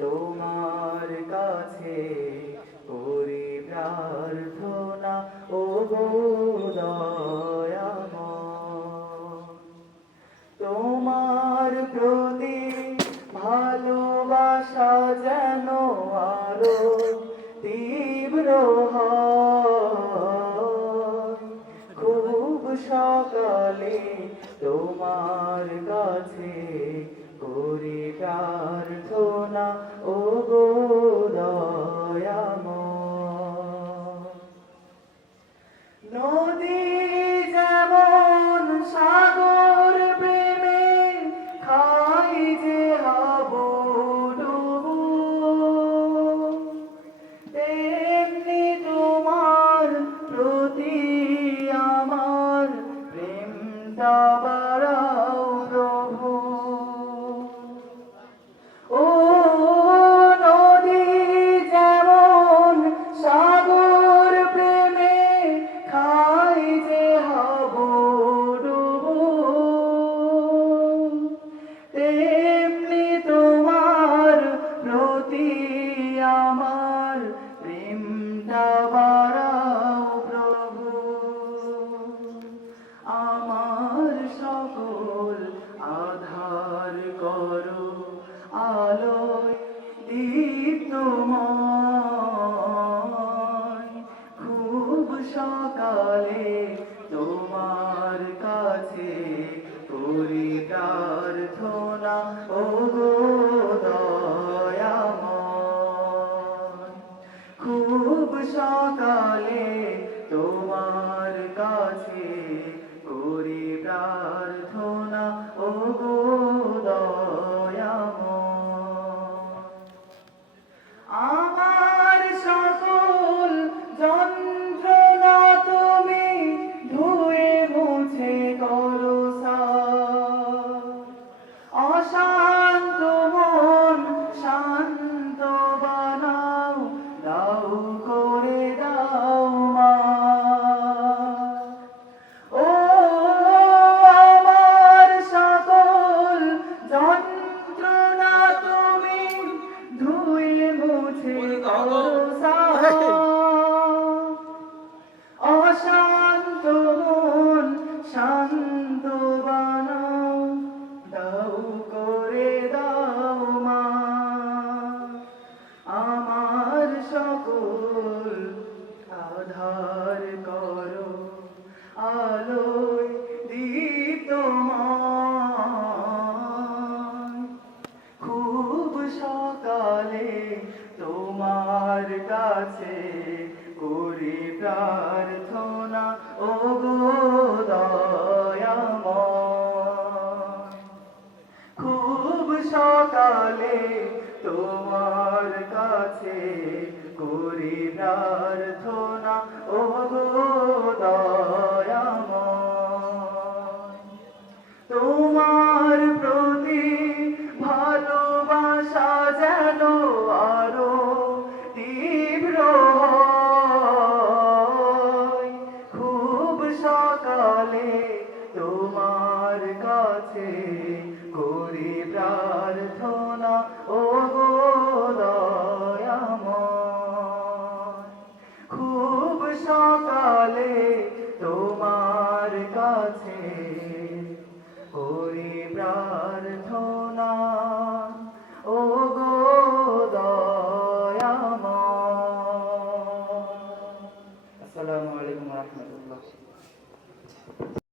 তোমার কাছে করি প্রার্থনা ও গো দয়াময়। তোমার প্রতি ভালোবাসা যেন আরো তীব্র হয়। খুব সকালে তোমার কাছে করি প্রার্থনা ও গো দয়াময়। নদী যেমন সাগর প্রেমে খাই যে হাবুডুবু, তেমনি তোমার প্রতি আমার প্রেমটা বাড়াও প্রভু। ও নদী যেমন সাগর প্রেমে খাই যে হাবুডুবু, তেমনি তোমার প্রতি আমার প্রেমটা বাড়াও প্রভু। আমার সকল আধার করো আলোয় দীপ্তময়। খুব সকালে তোমার কাছে করি প্রার্থনা ও গো দয়াময়। খুব সকালে তোমার কাছে করি প্রার্থনা ও গো দয়াময়। আমার সকল যন্ত্রণা তুমি ধুয়ে মুছে করো সাফ। অশান্ত মন শান্ত বানাও, দাও করে দাও মা। ও আমার সকল যন্ত্রণা তুমি ধুয়ে মুছে করো সাফ। অশান্ত মন শান্ত বানাও, দাও করে দাও মা। আমার সকল আধার করো আলোয় দীপ্তময়। খুব সকালে তোমার কাছে করি প্রার্থনা ও গো দয়াময়। খুব সকালে তোমার কাছে করি প্রার্থনা ও গো দয়াময়। তোমার প্রতি ভালোবাসা যেন আরো তীব্র হয়। খুব সকালে তোমার কাছে করি প্রার্থনা ও গো দয়াময়। খুব সকালে তোমার কাছে করি প্রার্থনা ও গো দয়াময়। আসসালামু আলাইকুম ওয়া রাহমাতুল্লাহ।